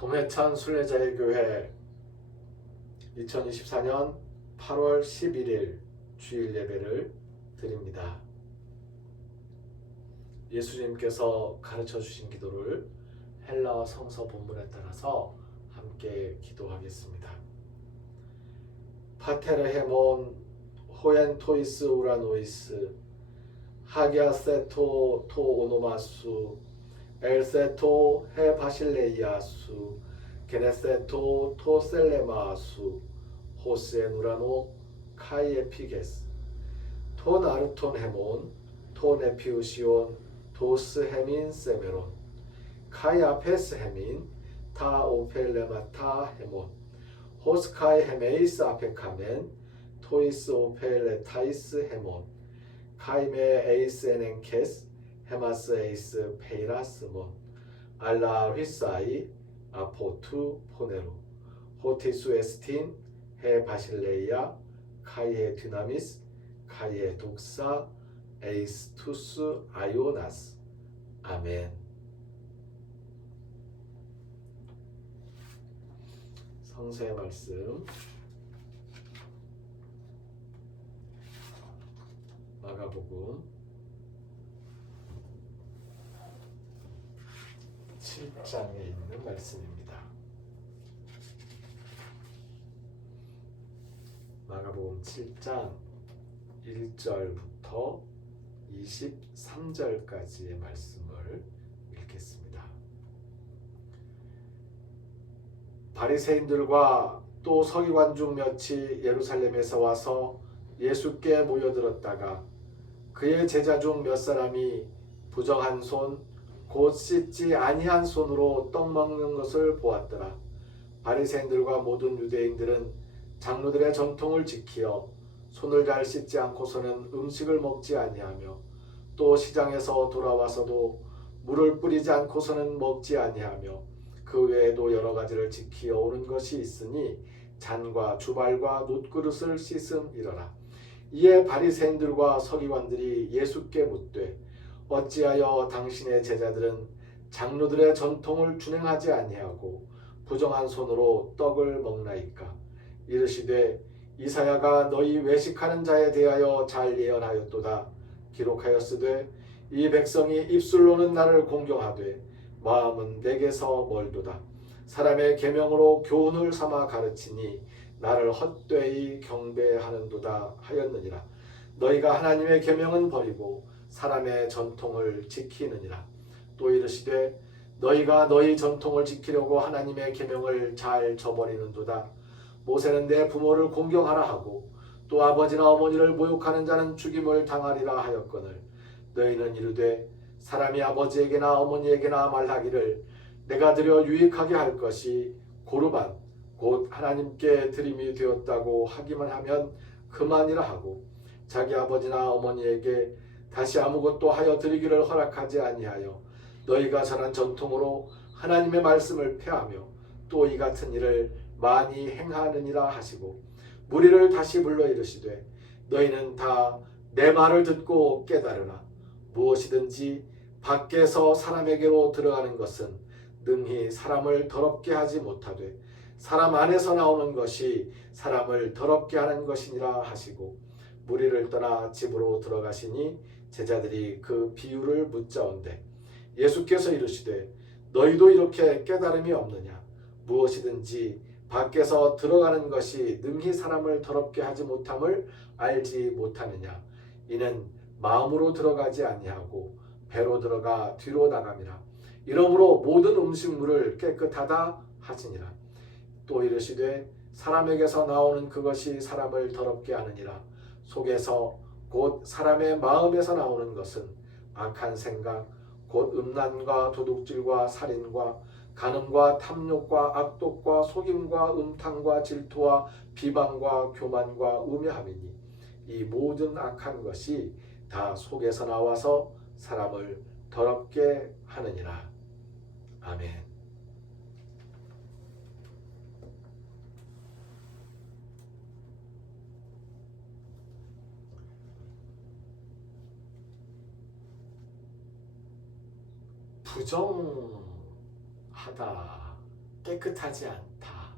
동해천 순례자의 교회 2024년 8월 11일 주일 예배를 드립니다. 예수님께서 가르쳐 주신 기도를 헬라어 성서 본문에 따라서 함께 기도하겠습니다. 파테르헤몬 호엔 토이스 우라노이스 하기아세토 토 오노마수 엘세토 헤 바실레이아수 게네세토 토 셀레마수 호스에 누라노 카이에 피게스 토 나르톤 헤몬 토 네피우시온 도스 헤민 세메론 카이 아페스 헤민 타 오펠레마타 헤몬 호스카이 헤메이스 아페카멘 토이스 오펠레타이스 헤몬 카이메 에이스 에넨케스 헤마스 에이스 페이라스몬 알라 휘사이 아포투 포네루 호티수 에스틴 헤 바실레이아 카이에 듀나미스 카이에 독사 에이스 투스 아요나스 아멘. 성서의 말씀 마가복음 7장에 있는 말씀입니다. 마가복음 7장 1절부터 23절까지의 말씀을 읽겠습니다. 바리새인들과 또 서기관 중 몇이 예루살렘에서 와서 예수께 모여들었다가 그의 제자 중 몇 사람이 부정한 손 곧 씻지 아니한 손으로 떡 먹는 것을 보았더라. 바리새인들과 모든 유대인들은 장로들의 전통을 지키어 손을 잘 씻지 않고서는 음식을 먹지 아니하며 또 시장에서 돌아와서도 물을 뿌리지 않고서는 먹지 아니하며 그 외에도 여러 가지를 지키어 오는 것이 있으니 잔과 주발과 놋그릇을 씻음이러라. 이에 바리새인들과 서기관들이 예수께 묻되 어찌하여 당신의 제자들은 장로들의 전통을 준행하지 아니하고 부정한 손으로 떡을 먹나이까? 이르시되 이사야가 너희 외식하는 자에 대하여 잘 예언하였도다. 기록하였으되 이 백성이 입술로는 나를 공경하되 마음은 내게서 멀도다. 사람의 계명으로 교훈을 삼아 가르치니 나를 헛되이 경배하는도다 하였느니라. 너희가 하나님의 계명은 버리고 사람의 전통을 지키느니라. 또 이르시되 너희가 너희 전통을 지키려고 하나님의 계명을 잘 저버리는도다. 모세는 내 부모를 공경하라 하고 또 아버지나 어머니를 모욕하는 자는 죽임을 당하리라 하였거늘 너희는 이르되 사람이 아버지에게나 어머니에게나 말하기를 내가 드려 유익하게 할 것이 고르반 곧 하나님께 드림이 되었다고 하기만 하면 그만이라 하고 자기 아버지나 어머니에게 다시 아무것도 하여 드리기를 허락하지 아니하여 너희가 전한 전통으로 하나님의 말씀을 폐하며 또 이 같은 일을 많이 행하느니라 하시고 무리를 다시 불러 이르시되 너희는 다 내 말을 듣고 깨달으라. 무엇이든지 밖에서 사람에게로 들어가는 것은 능히 사람을 더럽게 하지 못하되 사람 안에서 나오는 것이 사람을 더럽게 하는 것이니라 하시고 무리를 떠나 집으로 들어가시니 제자들이 그 비유를 묻자온대 예수께서 이르시되 너희도 이렇게 깨달음이 없느냐? 무엇이든지 밖에서 들어가는 것이 능히 사람을 더럽게 하지 못함을 알지 못하느냐? 이는 마음으로 들어가지 아니하고 배로 들어가 뒤로 나감이라. 이러므로 모든 음식물을 깨끗하다 하시니라. 또 이르시되 사람에게서 나오는 그것이 사람을 더럽게 하느니라. 속에서 곧 사람의 마음에서 나오는 것은 악한 생각 곧 음란과 도둑질과 살인과 간음과 탐욕과 악독과 속임과 음탕과 질투와 비방과 교만과 우매함이니 이 모든 악한 것이 다 속에서 나와서 사람을 더럽게 하느니라. 아멘. 부정하다 깨끗하지 않다,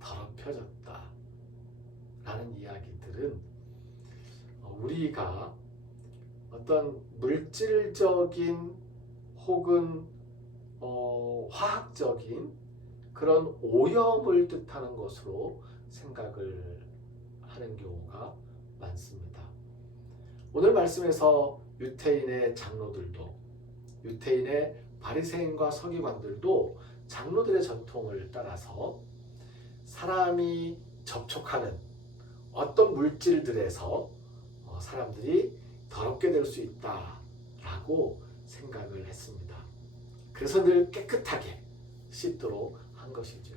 더럽혀졌다 라는 이야기들은 우리가 어떤 물질적인 혹은 화학적인 그런 오염을 뜻하는 것으로 생각을 하는 경우가 많습니다. 오늘 말씀에서 유태인의 장로들도, 유태인의 바리새인과 서기관들도 장로들의 전통을 따라서 사람이 접촉하는 어떤 물질들에서 사람들이 더럽게 될 수 있다라고 생각을 했습니다. 그래서 늘 깨끗하게 씻도록 한 것이죠.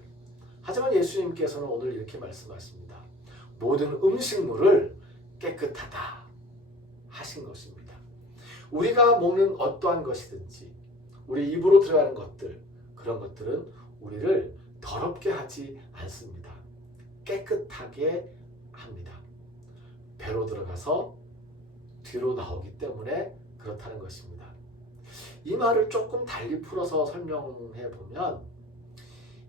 하지만 예수님께서는 오늘 이렇게 말씀하십니다. 모든 음식물을 깨끗하다 하신 것입니다. 우리가 먹는 어떠한 것이든지 우리 입으로 들어가는 것들, 그런 것들은 우리를 더럽게 하지 않습니다. 깨끗하게 합니다. 배로 들어가서 뒤로 나오기 때문에 그렇다는 것입니다. 이 말을 조금 달리 풀어서 설명해 보면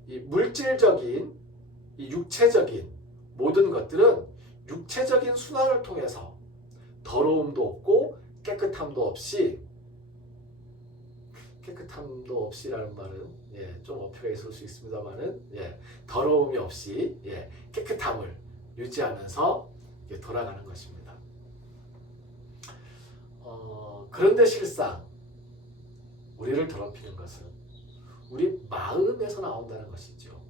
이 물질적인, 이 육체적인 모든 것들은 육체적인 순환을 통해서 더러움도 없고 깨끗함도 없이라는 말은 좀 어폐가 있을 수 있습니다만은 더러움이 없이 깨끗함을 유지하면서 돌아가는 것입니다. 그런데 실상 우리를 더럽히는 것은 우리 마음에서 나온다는 것이죠.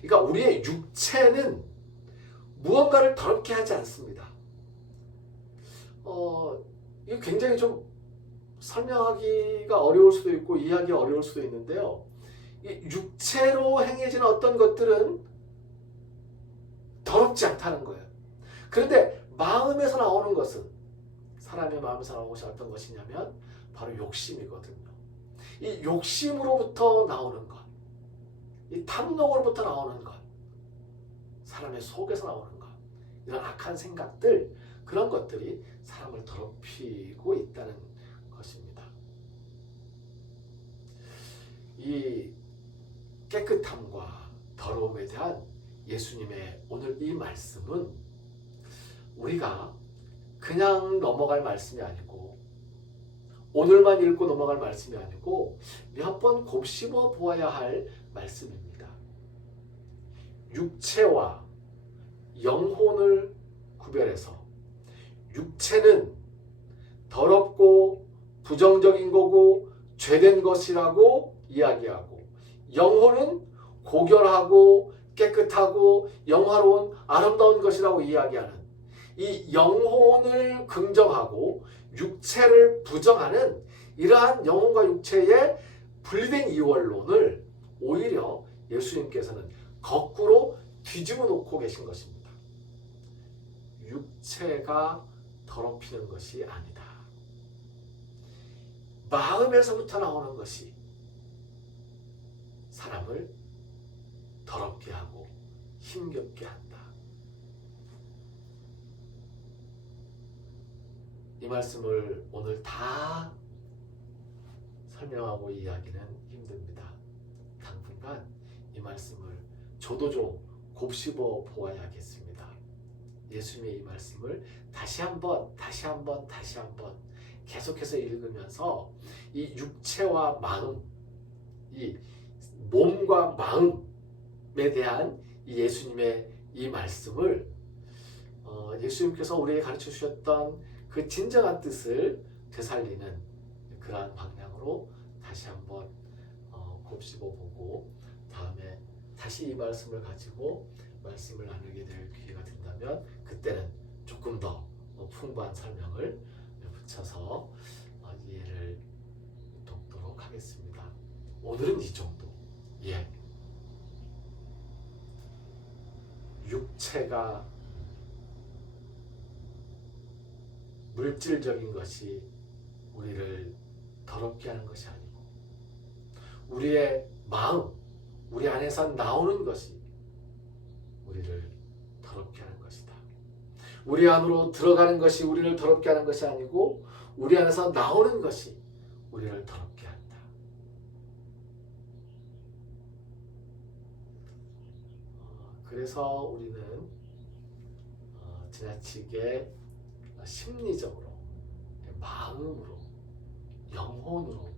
그러니까 우리의 육체는 무언가를 더럽게 하지 않습니다. 이게 굉장히 좀 설명하기가 어려울 수도 있고 이해하기가 어려울 수도 있는데요. 이 육체로 행해지는 어떤 것들은 더럽지 않다는 거예요. 그런데 마음에서 나오는 것은, 사람의 마음에서 나오는 것이 어떤 것이냐면 바로 욕심이거든요. 이 욕심으로부터 나오는 것, 이 탐욕으로부터 나오는 것, 사람의 속에서 나오는 것, 이런 악한 생각들, 그런 것들이 사람을 더럽히고 있다는 것입니다. 이 깨끗함과 더러움에 대한 예수님의 오늘 이 말씀은 우리가 그냥 넘어갈 말씀이 아니고, 오늘만 읽고 넘어갈 말씀이 아니고 몇 번 곱씹어 보아야 할 말씀입니다. 육체와 영혼을 구별해서 육체는 더럽고 부정적인 거고 죄된 것이라고 이야기하고, 영혼은 고결하고 깨끗하고 영화로운 아름다운 것이라고 이야기하는, 이 영혼을 긍정하고 육체를 부정하는 이러한 영혼과 육체의 분리된 이원론을 오히려 예수님께서는 거꾸로 뒤집어 놓고 계신 것입니다. 육체가 더럽히는 것이 아니다. 마음에서부터 나오는 것이 사람을 더럽게 하고 힘겹게 한다. 이 말씀을 오늘 다 설명하고 이야기는 힘듭니다. 당분간 이 말씀을 저도 좀 곱씹어 보아야겠습니다. 예수님의 이 말씀을 다시 한번 계속해서 읽으면서 이 육체와 마음, 이 몸과 마음에 대한 이 예수님의 이 말씀을 예수님께서 우리에게 가르쳐 주셨던 그 진정한 뜻을 되살리는 그러한 방향으로 다시 한번 곱씹어 보고, 다음에 다시 이 말씀을 가지고 말씀을 나누게 될 기회가 된다면 그때는 조금 더 풍부한 설명을 붙여서 이해를 돕도록 하겠습니다. 오늘은 이 정도. 육체가 물질적인 것이 우리를 더럽게 하는 것이 아니고, 우리의 마음, 우리 안에서 나오는 것이 우리를 더럽게 하는 것이다. 우리 안으로 들어가는 것이 우리를 더럽게 하는 것이 아니고 우리 안에서 나오는 것이 우리를 더럽게 한다. 그래서 우리는 지나치게 심리적으로, 마음으로, 영혼으로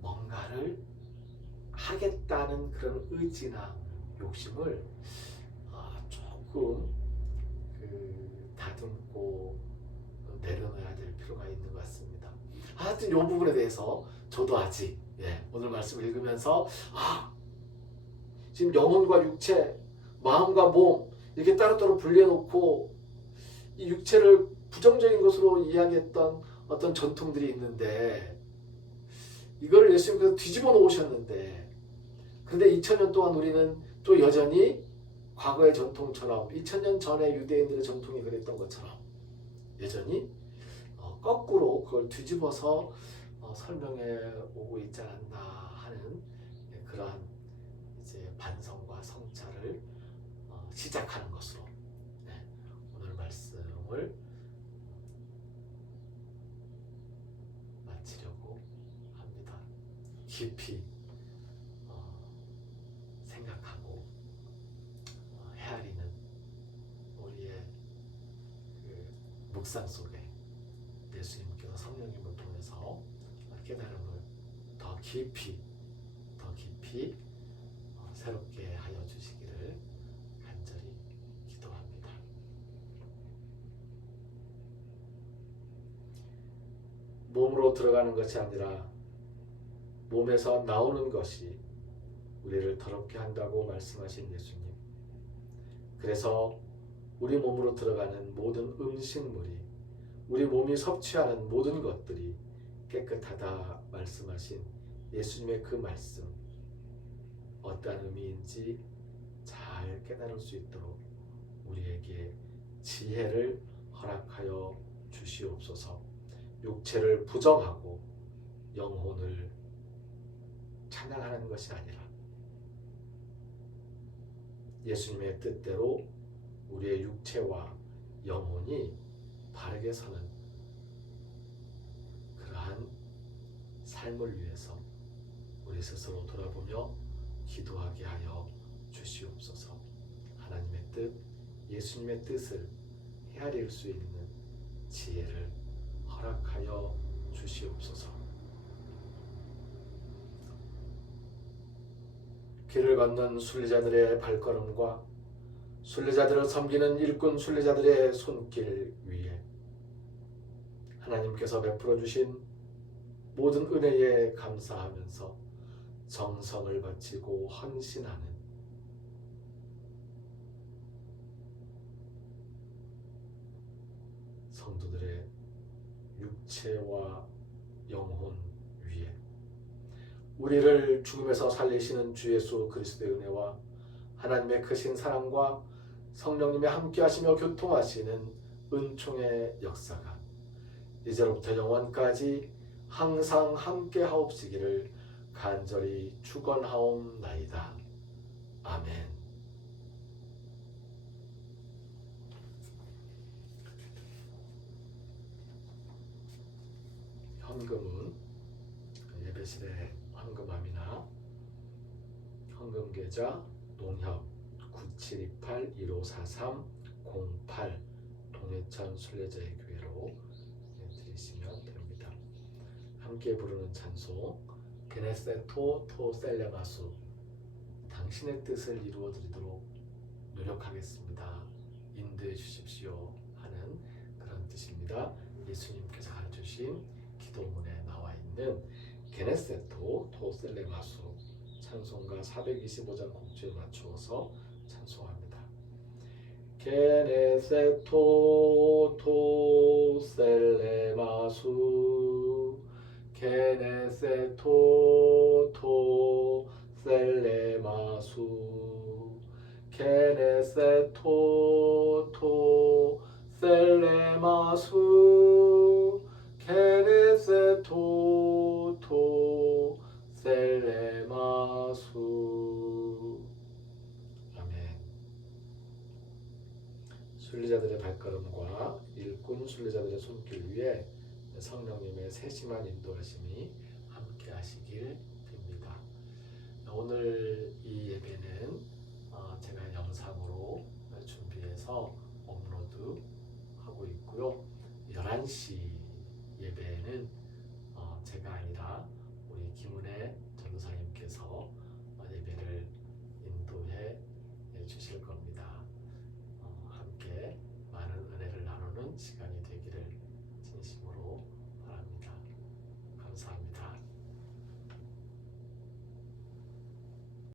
뭔가를 하겠다는 그런 의지나 욕심을 조금 다듬고 내려놔야 될 필요가 있는 것 같습니다. 하여튼 이 부분에 대해서 저도 아직 오늘 말씀을 읽으면서 지금 영혼과 육체, 마음과 몸 이렇게 따로따로 분리해놓고 이 육체를 부정적인 것으로 이야기했던 어떤 전통들이 있는데 이거를 예수님께서 뒤집어 놓으셨는데, 그런데 2000년 동안 우리는 또 여전히 과거의 전통처럼 2000년 전에 유대인들의 전통이 그랬던 것처럼 여전히 거꾸로 그걸 뒤집어서 설명해 오고 있지 않나 하는 그러한 이제 반성과 성찰을 시작하는 것으로 오늘 말씀을 마치려고 합니다. 깊이 생각하고 헤아리는 우리의 묵상 속에 예수님께서 성령님을 통해서 깨달음을 더 깊이 새롭게 하여 주시기를 간절히 기도합니다. 몸으로 들어가는 것이 아니라 몸에서 나오는 것이 우리를 더럽게 한다고 말씀하신 예수님. 그래서 우리 몸으로 들어가는 모든 음식물이, 우리 몸이 섭취하는 모든 것들이 깨끗하다 말씀하신 예수님의 그 말씀, 어떠한 의미인지 잘 깨달을 수 있도록 우리에게 지혜를 허락하여 주시옵소서. 육체를 부정하고 영혼을 찬양하는 것이 아니라 예수님의 뜻대로 우리의 육체와 영혼이 바르게 서는 그러한 삶을 위해서 우리 스스로 돌아보며 기도하게 하여 주시옵소서. 하나님의 뜻, 예수님의 뜻을 헤아릴 수 있는 지혜를 허락하여 주시옵소서. 길을 걷는 순례자들의 발걸음과 순례자들을 섬기는 일꾼 순례자들의 손길 위에 하나님께서 베풀어 주신 모든 은혜에 감사하면서 정성을 바치고 헌신하는 성도들의 육체와 영혼 위에 우리를 죽음에서 살리시는 주 예수 그리스도의 은혜와 하나님의 크신 사랑과 성령님의 함께하시며 교통하시는 은총의 역사가 이제로부터 영원까지 항상 함께하옵시기를 간절히 축원하옵나이다. 아멘. 헌금은 예배실에 헌금함이나 헌금계좌 농협 9728-1543-08 동해천 순례자의 교회로 드리시면 됩니다. 함께 부르는 찬송 게네세토 토 셀레마수, 당신의 뜻을 이루어 드리도록 노력하겠습니다. 인도해 주십시오 하는 그런 뜻입니다. 예수님께서 가르쳐주신 기도문에 나와 있는 게네세토 토 셀레마수 찬송가 425장 곡조에 맞추어서 찬송합니다. 게네세토 토 셀레마수 게네세토 토 셀레마수 게네세토 토 셀레마수 게네세토 토 셀레마수. 아멘. 순례자들의 발걸음과 일꾼 순례자들의 손길 위에 성령님의 세심한 인도하심이 함께 하시길 빕니다. 오늘 이 예배는 제가 영상으로 업로드하고 있고요. 11시 예배는 제가 아니라 우리 김은혜